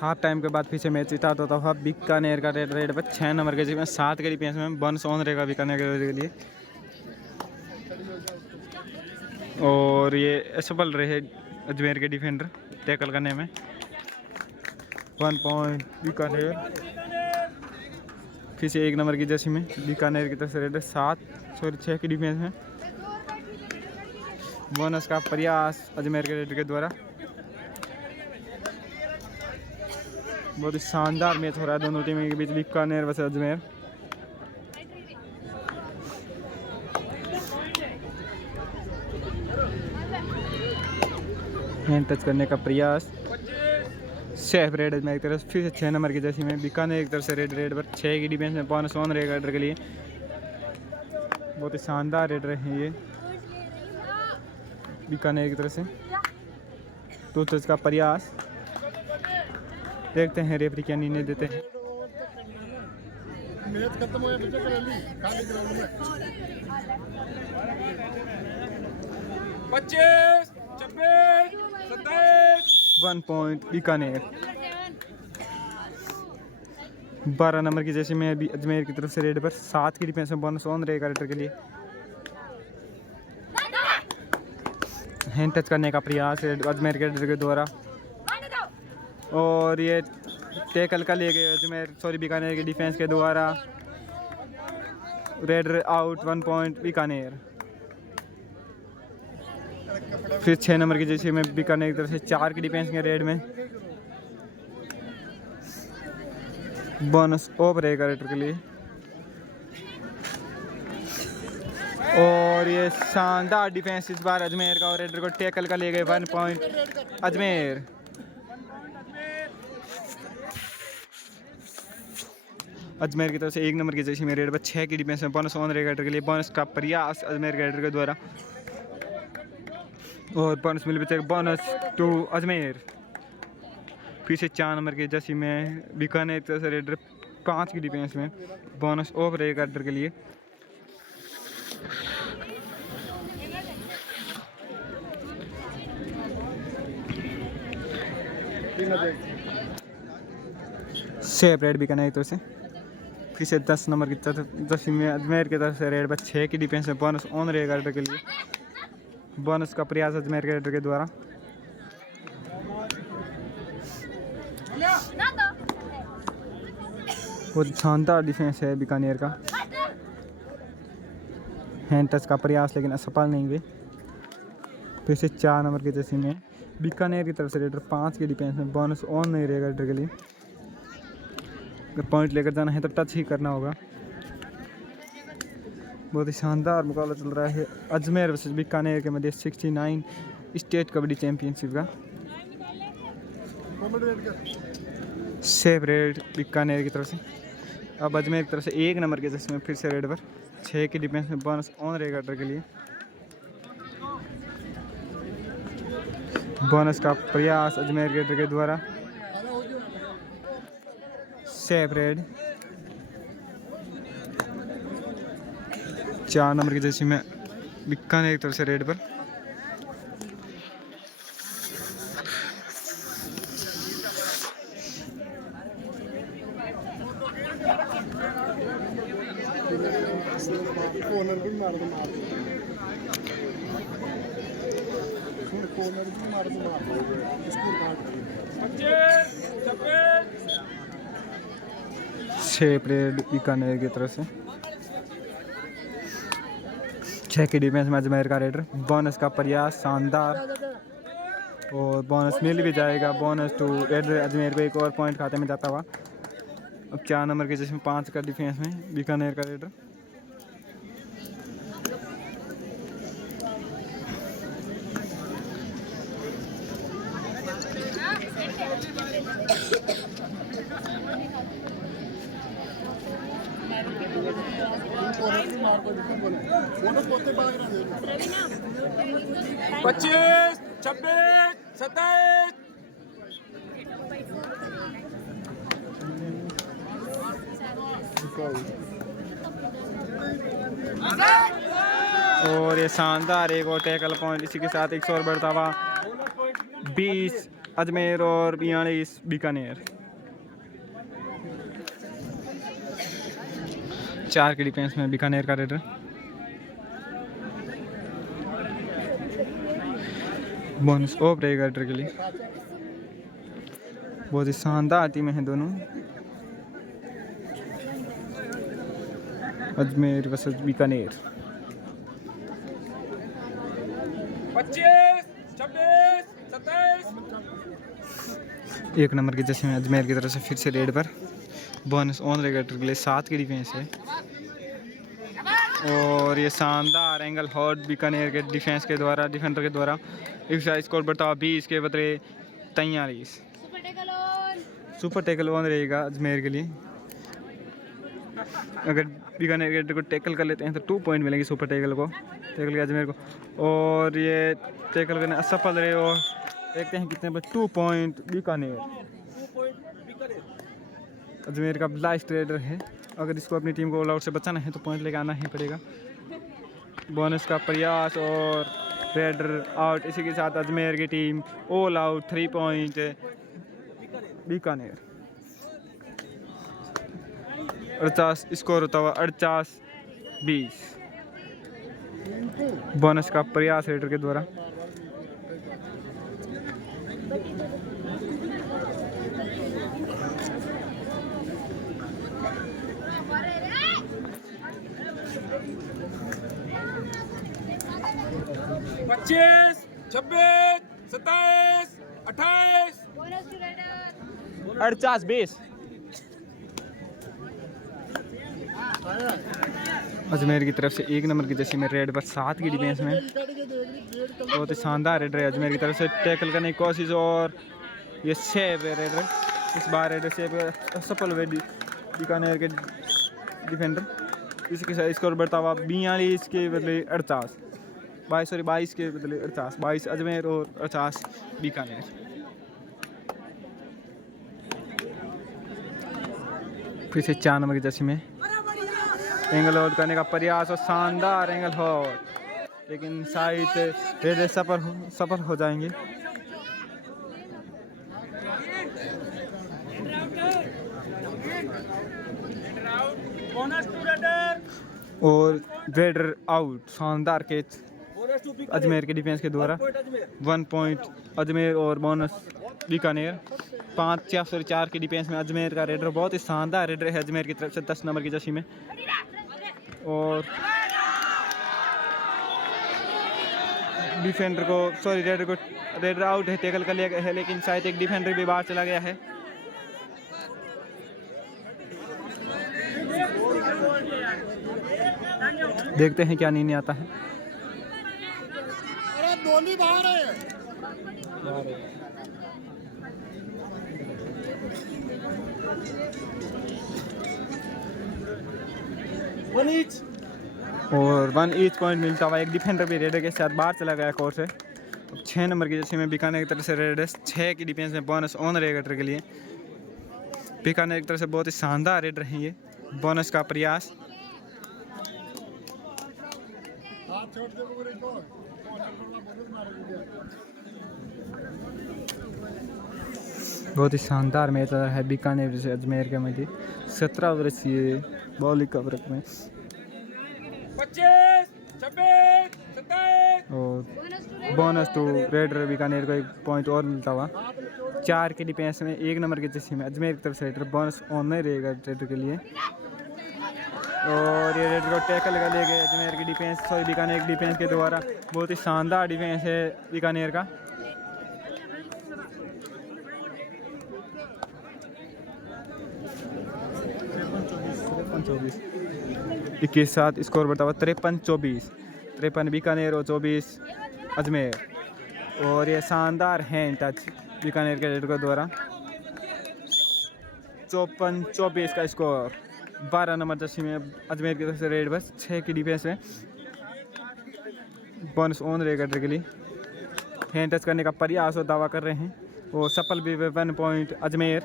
Half time के बाद फिर से मैच स्टार्ट होता हुआ बीकानेर का रेड पर 6 नंबर के जिसमें 7 के डिफेंस में बंस ऑन रहेगा बीकानेर के लिए। और ये असफल रहे अजमेर के डिफेंडर टैकल करने में। 1 पॉइंट बीकानेर। फिर से 1 नंबर की जर्सी में बीकानेर की तरफ से रेड 6 की डिफेंस में। बोनस का प्रयास अजमेर के रेड के द्वारा। बहुत ही शानदार मैच हो रहा है दोनों टीमों के बीच, Bikaner versus Ajmer. Hand touch करने का प्रयास, सेफ रेड अजमेर की तरफ। फिर से 6 नंबर की जर्सी में बीकानेर की तरफ से रेड पर 6 की डिफेंस में बोनस ऑन रहेगा रेडर के लिए। बहुत ही शानदार रेडर है ये बीकानेर की तरफ से। तो टच का प्रयास, देखते हैं रेफरी क्या निर्णय देते हैं। मैच खत्म हो गया खाली ग्राउंड में। 25, 26, 27। 1 पॉइंट बीकानेर। 12 नंबर की जैसे में अभी अजमेर की तरफ से रेड पर 7 की डिफेंस में बोनस ऑन रहेगा रेडर के लिए। हैंड टच करने का प्रयास अजमेर के रेडर के द्वारा। और ये टैकल का ले गए अजमेर बीकानेर के डिफेंस के द्वारा। Raider out. 1 पॉइंट बीकानेर। फिर 6 नंबर की जैसे में बीकानेर की तरफ से 4 की डिफेंस के रेड में बोनस ऑफ रहेगा रेडर के लिए। और ये शानदार डिफेंस इस बार अजमेर का, और रेडर को टैकल का ले गए। 1 पॉइंट अजमेर। अजमेर की तरफ से 1 नंबर की जैसी में रेड पर 6 की डिफेंस में बोनस ऑन रहेगा रेडर के लिए। बोनस का प्रयास अजमेर के रेडर के द्वारा, और बोनस मिल बचेगा बोनस टू अजमेर। फिर से 4 नंबर की जर्सी में बीकानेर की तरफ से रेडर 5 की डिफेंस में बोनस ऑफ रहेगा रेडर के लिए। सेफ रेड बीकानेर की तरफ से। फिर से 10 नंबर की जर्सी में अजमेर की तरफ से रेड पर 6 की डिफेंस में बोनस ऑन रहेगा रेडर के लिए। बोनस का प्रयास अजमेर के रेडर के द्वारा। बहुत शानदार डिफेंस है बीकानेर का। हैंड टच का प्रयास लेकिन असफल नहीं हुए। फिर से 4 नंबर की जर्सी में बीकानेर की तरफ से रेडर 5 की डिफेंस में बोनस ऑन नहीं रहेगा रेडर के लिए। अगर पॉइंट लेकर जाना है तो टच ही करना होगा। बहुत ही शानदार मुकाबला चल रहा है अजमेर वर्सेस बीकानेर के मध्य 69 स्टेट कबड्डी चैंपियनशिप का। सेफ रेड बीकानेर की तरफ से। अब अजमेर की तरफ से 1 नंबर के जर्सी में फिर से रेड पर 6 की डिफेंस में बोनस ऑन रहेगा रेडर के लिए। बोनस का प्रयास अजमेर के रेडर के द्वारा। Safe red. 4 नंबर की जर्सी में बीकानेर की तरफ से रेड पर कॉर्नर भी मार दो स्कूल काट। 25, 26। सेफ रेड बीकानेर की तरफ से। 6 की डिफेंस में अजमेर का रेडर। बोनस का प्रयास शानदार, और बोनस मिल भी जाएगा। बोनस टू रेडर अजमेर को 1 और पॉइंट खाते में जाता हुआ। अब 4 नंबर के जिसमें 5 का डिफेंस में बीकानेर का रेडर। कॉर्नर भी मार दो बोले वो पोते भाग रहे हैं। 25, 26, 27। और ये शानदार 1 और टैकल पॉइंट। इसी के साथ 100 और बढ़ता हुआ 20 अजमेर और 42 बीकानेर। 4 की डिफेंस में बीकानेर का रेडर। बोनस ऑफ रहेगा रेडर के लिए। बहुत ही शानदार टीमें हैं दोनों, अजमेर वर्सेस बीकानेर। 25 26 27 1 नंबर की जैसे में अजमेर की तरफ से फिर से रेड पर बोनस ऑन रेगेटर के लिए 7 की डिफेंस है। और ये शानदार एंगल हॉट बीकानेर के डिफेंस के द्वारा, डिफेंडर के द्वारा। इसका स्कोर बढ़ता 20 के बदले 43। सुपर टैकल ऑन रहेगा अजमेर के लिए। अगर बीकानेर को टैकल कर लेते हैं तो 2 पॉइंट मिलेंगे सुपर टैकल को, टैकल के अजमेर को। और ये टैकल करने असफल रहे और देखते हैं कितने पर 2 पॉइंट बीकानेर। अजमेर का लास्ट रेडर है, अगर इसको अपनी टीम को ऑल आउट से बचाना है तो पॉइंट लेकर आना ही पड़ेगा। बोनस का प्रयास और रेडर आउट, इसी के साथ अजमेर की team all out. 3 point Bikaner. 48 score होता हुआ 48-20। बोनस का प्रयास रेडर के द्वारा। पच्चीस 26 27 28 48-20। अजमेर की तरफ से 1 नंबर की जैसी में रेड पर 7 की डिफेंस में बहुत ही शानदार रेडर है अजमेर की तरफ से। टैकल करने की कोशिश और ये सेव है रेडर। इस बार रेडर सेव सफल हुए बीकानेर के डिफेंडर। इसके साथ स्कोर बढ़ता हुआ 42 के बदले 48। 22 के बदले 48। 22 अजमेर और 48 बीकानेर। फिर से 4 नंबर की जर्सी में एंगल आउट करने का प्रयास और शानदार एंगल आउट, लेकिन शायद रेडर सफल हो जाएंगे। और रेडर आउट। शानदार कैच अजमेर के डिफेंस के द्वारा। 1 पॉइंट अजमेर और बोनस बीकानेर। 4 की डिफेंस में अजमेर का रेडर बहुत ही शानदार रेडर है अजमेर की तरफ से 10 नंबर की जर्सी में। और डिफेंडर को रेडर आउट है, टैकल कर लिया गया है, लेकिन शायद एक डिफेंडर भी बाहर चला गया है। देखते हैं क्या निर्णय आता है। अरे दोनों बाहर है। और 1 ईच पॉइंट मिलता हुआ। एक डिफेंडर भी रेडर के साथ बाहर चला गया कोर्ट से। अब 6 नंबर की जैसे में बीकानेर की तरफ से रेडर 6 की डिफेंस में बोनस ऑन रहेगा रेडर के लिए। बीकानेर की तरफ से बहुत ही शानदार रेडर हैं ये। बोनस का प्रयास। बहुत ही शानदार मैच है बीकानेर से अजमेर के मध्य। 17 वर्षीय बॉलिंग कवरेज में 25 26 27 और बोनस टू रेडर बीकानेर को 1 पॉइंट और मिलता हुआ। 4 की डिफेंस में 1 नंबर की जर्सी में अजमेर की तरफ से रेडर बोनस ऑन नहीं रहेगा रेडर के लिए। और ये रेडर को टैकल कर ले गए अजमेर की डिफेंस, बीकानेर की डिफेंस के द्वारा। बहुत ही शानदार डिफेंस है बीकानेर का। के साथ स्कोर बढ़ता हुआ 53-24। 53 बीकानेर और 24 अजमेर। और ये शानदार हैंड टच बीकानेर के रेडर द्वारा। 54-24 का स्कोर। 12 नंबर जर्सी में अजमेर की तरफ से रेड बस 6 की डिफेंस में बोनस ऑन रहेगा रेडर के लिए। हैंड टच करने का प्रयास और दावा कर रहे हैं और सफल भी 1 पॉइंट अजमेर।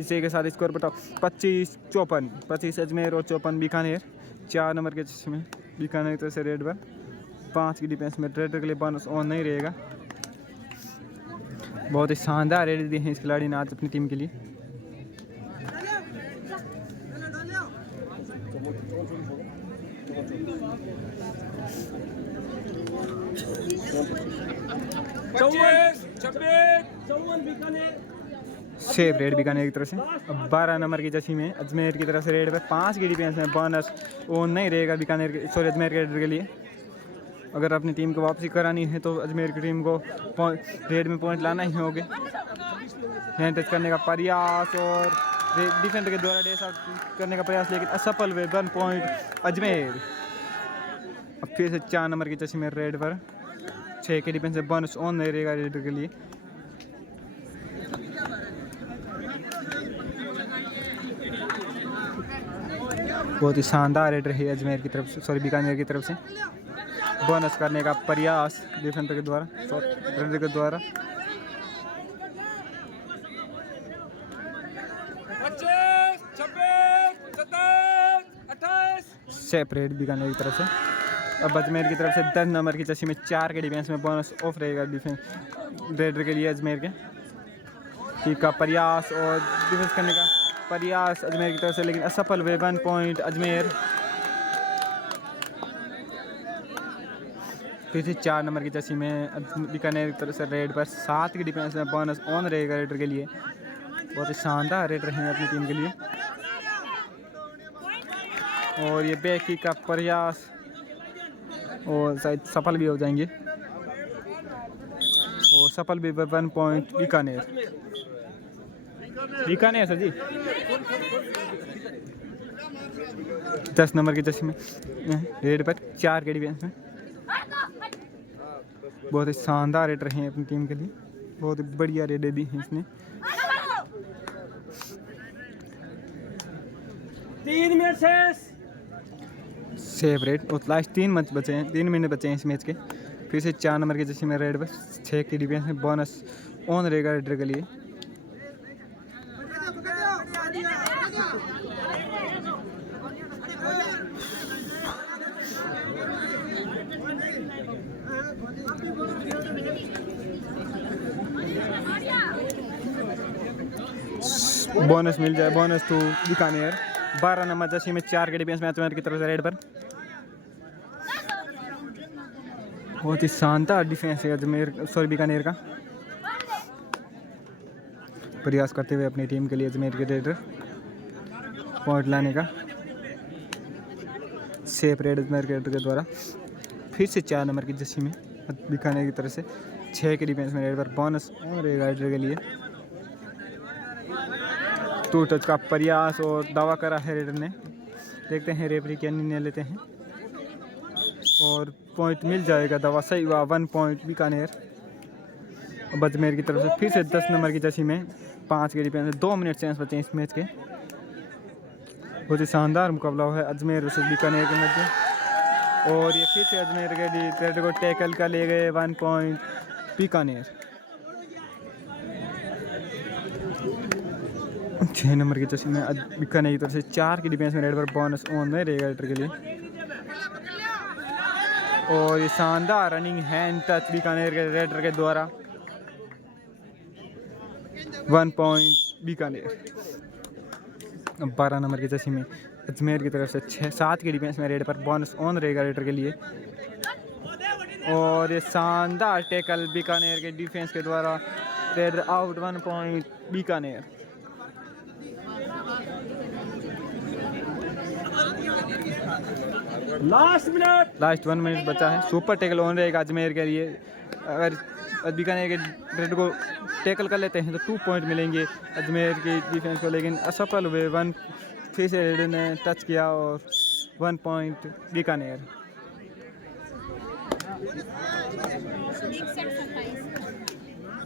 इसी के साथ स्कोर बताओ 25-54। 25 अजमेर और 54 बीकानेर। 4 नंबर के जर्सी में बीकानेर की तरफ से रेड पर 5 की डिफेंस में रेडर के लिए बोनस ऑन नहीं रहेगा। बहुत ही शानदार रेड दी है इस खिलाड़ी ने आज अपनी टीम के लिए। सेफ रेड बीकानेर की तरफ से। अब 12 नंबर की जर्सी में अजमेर की तरफ से रेड पर 5 की डिफेंस में बोनस वो नहीं रहेगा बीकानेर के, सॉरी अजमेर के रेडर के लिए। अगर अपनी टीम को वापसी करानी है तो अजमेर की टीम को रेड में पॉइंट लाना ही होगा। हैंड टच करने का प्रयास और डिफेंडर के द्वारा डेस आउट करने का प्रयास, लेकिन असफल हुए। 1 पॉइंट अजमेर। अब फिर से 4 नंबर की जर्सी में रेड पर 6 के डिफेंस में बोनस ऑन नहीं रहेगा रेडर के लिए। बहुत ही शानदार रेडर है अजमेर की तरफ से, सॉरी बीकानेर की तरफ से। बोनस करने का प्रयास डिफेंडर के द्वारा, रेडर के द्वारा। 25, 26, 27, 28। सेपरेट बीकानेर की तरफ से। अब अजमेर की तरफ से 10 नंबर की जर्सी में 4 के डिफेंस में बोनस ऑफ रहेगा डिफेंस रेडर के लिए अजमेर के। किक का प्रयास और डिफेंस करने का प्रयास अजमेर की तरफ से, लेकिन असफल हुए। 1 पॉइंट अजमेर। फिर से 4 नंबर की जर्सी में बीकानेर की तरफ से रेड पर 7 की डिफेंस में बोनस ऑन रहेगा रेडर के लिए। बहुत ही शानदार रेडर हैं अपनी टीम के लिए। और ये बैक किक का प्रयास और शायद सफल भी हो जाएंगे और सफल भी। 1 पॉइंट बीकानेर। बीकानेर सर जी 10 नंबर की जर्सी में रेड पर 4 के डिफेंस में। बहुत ही शानदार रेडर हैं अपनी टीम के लिए। बहुत ही बढ़िया रेडर दी है इसने। 3 मिनट शेष। सेफ रेड और लास्ट 3 मिनट बचे हैं, 3 मिनट बचे हैं इस मैच के। फिर से 4 नंबर की जर्सी में रेड पर 6 की डिफेंस में बोनस ऑन रहेगा रेडर के लिए। बोनस मिल जाए, bonus to Bikaner. 12 number jersey में 4 के डिफेंस में अजमेर की तरफ से रेड पर। बहुत ही शानदार डिफेंस है अजमेर, सॉरी बीकानेर का। प्रयास करते हुए अपनी टीम के लिए अजमेर के रेडर पॉइंट लाने का। सेफ रेड अजमेर के रेडर के द्वारा। फिर से 4 नंबर की जर्सी में बीकानेर की तरफ से 6 के डिफेंस में रेड पर बोनस ऑन रहेगा रेडर के लिए। 2 टच का प्रयास और दावा करा है रेडर ने। देखते हैं रेफरी क्या निर्णय लेते हैं और पॉइंट मिल जाएगा। दावा सही हुआ। 1 पॉइंट बीकानेर। अब अजमेर की तरफ से फिर से 10 नंबर की जर्सी में 5 के डिफेंस में 2 मिनट चांस बचे हैं इस मैच के। बहुत ही शानदार मुकाबला है अजमेर वर्सेस बीकानेर के मध्य। और ये फिर से अजमेर के रेडर को टैकल कर ले गए। 1 पॉइंट बीकानेर। 6 नंबर की जर्सी में बीकानेर की तरफ से 4 की डिफेंस में रेड पर बोनस ऑन नहीं रहेगा रेडर के लिए। और ये शानदार रनिंग हैंड टच बीकानेर के रेडर के द्वारा। 1 पॉइंट बीकानेर। 12 नंबर की जर्सी में अजमेर की तरफ से 7 की डिफेंस में रेड पर बोनस ऑन रहेगा रेडर के लिए। और ये शानदार टैकल बीकानेर के डिफेंस के द्वारा। Raider out. 1 point Bikaner. Last 1 minute बचा है। सुपर टैकल ऑन रहेगा अजमेर के लिए। अगर बीकानेर के रेडर को टैकल कर लेते हैं तो 2 पॉइंट मिलेंगे अजमेर की डिफेंस को, लेकिन असफल हुए। 1 फिर से रेडर ने टच किया और 1 पॉइंट बीकानेर।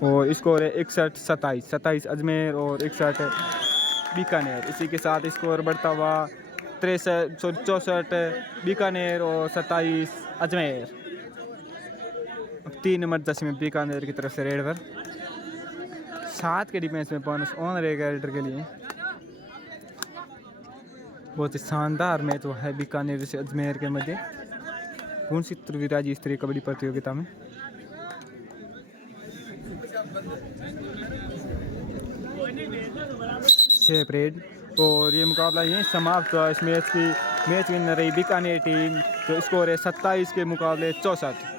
और स्कोर है 61-27। 27 अजमेर और 61 बीकानेर। इसी के साथ स्कोर बढ़ता हुआ 64 बीकानेर और 27 अजमेर। 3 नंबर जर्सी में बीकानेर की तरफ से रेड पर 7 के डिफेंस में बोनस ऑन रहेगा रेडर के लिए। बहुत ही शानदार मैच वो है बीकानेर से अजमेर के मध्य 69वीं राज्य स्तरीय कबड्डी प्रतियोगिता में। सेपरेट। और ये मुकाबला यहीं समाप्त हुआ। इस मैच की मैच विनर रही बीकानेर टीम, तो स्कोर है 27 के मुकाबले 64।